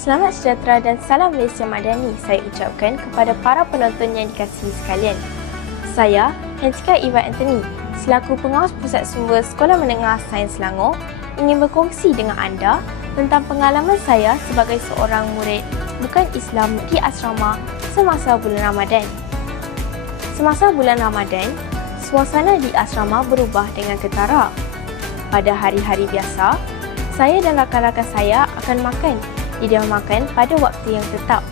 Selamat sejahtera dan salam Malaysia Madani saya ucapkan kepada para penonton yang dikasihi sekalian. Saya, Henska Ivan Anthony, selaku pengawas Pusat Sumber Sekolah Menengah Sains Selangor, ingin berkongsi dengan anda tentang pengalaman saya sebagai seorang murid bukan Islam di asrama semasa bulan Ramadan. Semasa bulan Ramadan, suasana di asrama berubah dengan ketara. Pada hari-hari biasa, saya dan rakan-rakan saya akan makan di dalam makan pada waktu yang tetap.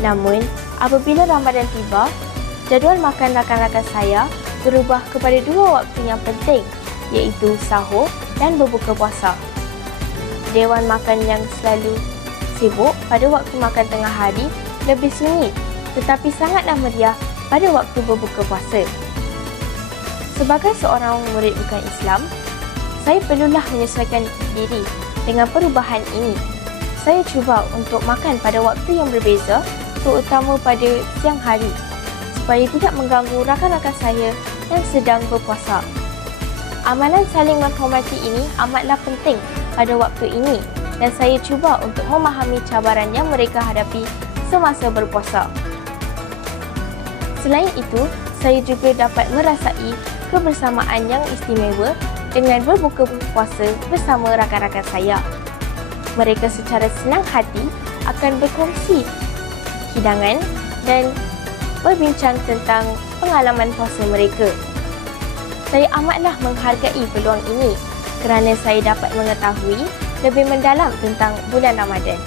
Namun, apabila Ramadan tiba, jadual makan rakan-rakan saya berubah kepada dua waktu yang penting, iaitu sahur dan berbuka puasa. Dewan makan yang selalu sibuk pada waktu makan tengah hari lebih sunyi, tetapi sangatlah meriah pada waktu berbuka puasa. Sebagai seorang murid bukan Islam, saya perlulah menyesuaikan diri dengan perubahan ini. Saya cuba untuk makan pada waktu yang berbeza, terutama pada siang hari, supaya tidak mengganggu rakan-rakan saya yang sedang berpuasa. Amalan saling menghormati ini amatlah penting pada waktu ini dan saya cuba untuk memahami cabaran yang mereka hadapi semasa berpuasa. Selain itu, saya juga dapat merasai kebersamaan yang istimewa dengan berbuka puasa bersama rakan-rakan saya. Mereka secara senang hati akan berkongsi hidangan dan berbincang tentang pengalaman puasa mereka. Saya amatlah menghargai peluang ini kerana saya dapat mengetahui lebih mendalam tentang bulan Ramadan.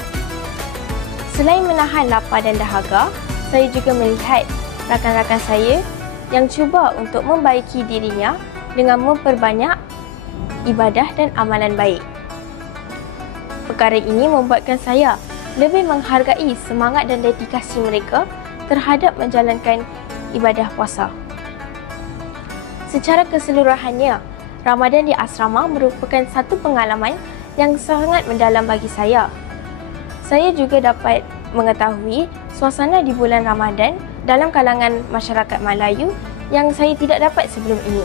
Selain menahan lapar dan dahaga, saya juga melihat rakan-rakan saya yang cuba untuk membaiki dirinya dengan memperbanyak ibadah dan amalan baik. Perkara ini membuatkan saya lebih menghargai semangat dan dedikasi mereka terhadap menjalankan ibadah puasa. Secara keseluruhannya, Ramadan di asrama merupakan satu pengalaman yang sangat mendalam bagi saya. Saya juga dapat mengetahui suasana di bulan Ramadan dalam kalangan masyarakat Melayu yang saya tidak dapat sebelum ini.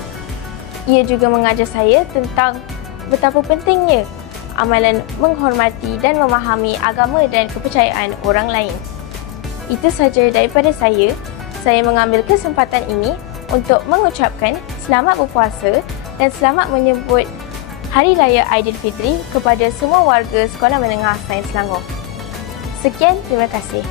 Ia juga mengajar saya tentang betapa pentingnya amalan menghormati dan memahami agama dan kepercayaan orang lain. Itu sahaja daripada saya. Saya mengambil kesempatan ini untuk mengucapkan selamat berpuasa dan selamat menyambut Hari Raya Aidilfitri kepada semua warga Sekolah Menengah Sains Selangor. Sekian, terima kasih.